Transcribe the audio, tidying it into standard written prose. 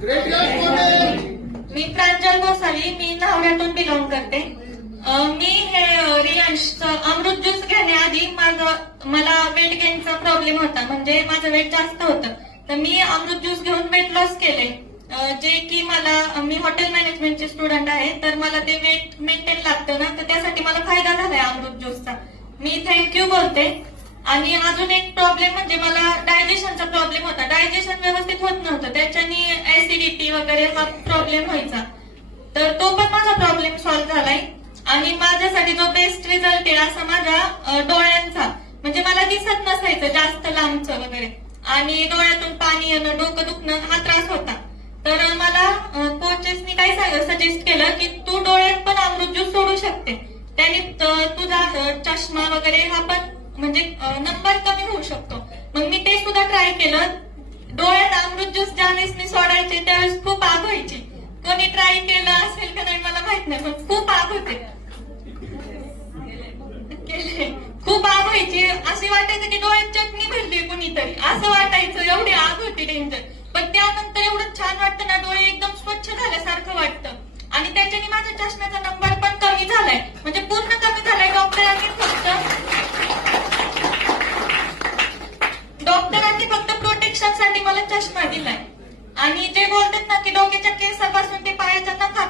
मी प्रांजल गोसावी, मी नावड्यातून belong करते. मी हे रियांशचं अमृत juice घेण्याआधी मला वेट गेनचा प्रॉब्लेम होता, म्हणजे माझं वेट जास्त होतं. तर मी अमृत ज्यूस घेऊन वेट लॉस केले, जे की मी हॉटेल मॅनेजमेंटचे स्टुडंट आहे, तर मला ते वेट मेंटेन लागतं ना, तर त्यासाठी मला फायदा झालाय अमृत ज्यूसचा. मी थँक्यू बोलते. आणि अजून एक प्रॉब्लेम म्हणजे मला डायजेशनचा प्रॉब्लेम होता, डायजेशन व्यवस्थित होत नव्हतं, त्याच्याने ऍसिडिटी वगैरे हा प्रॉब्लेम व्हायचा. तर तो पण माझा प्रॉब्लेम सॉल्व्ह झालाय. आणि माझ्यासाठी जो बेस्ट रिझल्ट आहे असा माझ्या डोळ्यांचा, म्हणजे मला दिसत नसायचं जास्त लांबचं वगैरे, आणि डोळ्यातून पाणी येणं, डोकं दुखणं हा त्रास होता. तर मला कोचेसनी काय सजेस्ट केलं की तू डोळ्यात पण अमृत ज्यूस सोडू शकते, त्याने तुझा चष्मा वगैरे हा पण म्हणजे नंबर कमी होऊ शकतो. मग मी ते सुद्धा ट्राय केलं. डोळ्यात अमृत ज्यूस ज्यावेळेस मी सोडायचे त्यावेळेस खूप आग व्हायची. कोणी ट्राय केलं असेल का नाही मला माहित नाही, पण खूप आग होते, खूप आग व्हायची. असे वाटायचं की डोळ्यात चटणी भरली कुणीतरी, असं वाटायचं, एवढी आग होती डेंजर. पण त्यानंतर एवढं छान वाटतं ना, डोळे एकदम स्वच्छ झाल्यासारखं वाटतं. आणि त्याच्याने माझ्या चष्म्याचा नंबर पण कमी झालाय, म्हणजे पूर्ण कमी झालाय. डॉक्टरांनी फक्त प्रोटेक्शनसाठी मला चष्मा दिलाय. आणि जे बोलतात ना की डोक्याच्या केसापासून ते पायाच्या नखा